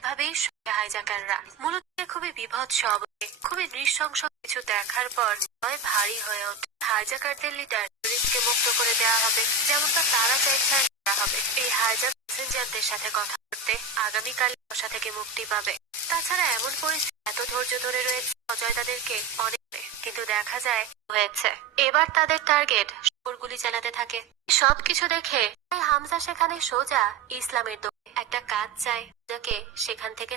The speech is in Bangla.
স্বাভাবিকভাবেই হাইজ্যাকাররা মূলত খুবই বিভৎস অবস্থে খুবই নৃশংস কিছু দেখার পর ভয় ভারী হয়ে ওঠে। হাইজ্যাকারদের লিডার রিককে মুক্ত করে দেওয়া হবে, যেমনটা তারা চাইছেন করা হবে। এই হাইজ্যাক প্যাসেঞ্জারদের সাথে কথা বলতে আগামীকাল বসা থেকে মুক্তি পাবে। তাছাড়া এমন পরিস্থিতি এত ধৈর্য ধরে রয়েছে অজয় তাদেরকে অনেক, কিন্তু দেখা যায় হয়েছে এবার তাদের টার্গেট গুলি চালাতে থাকে। সবকিছু দেখে হামজা সেখানে সোজা ইসলামের দোকানে একটা কাজ চায়, যাকে সেখান থেকে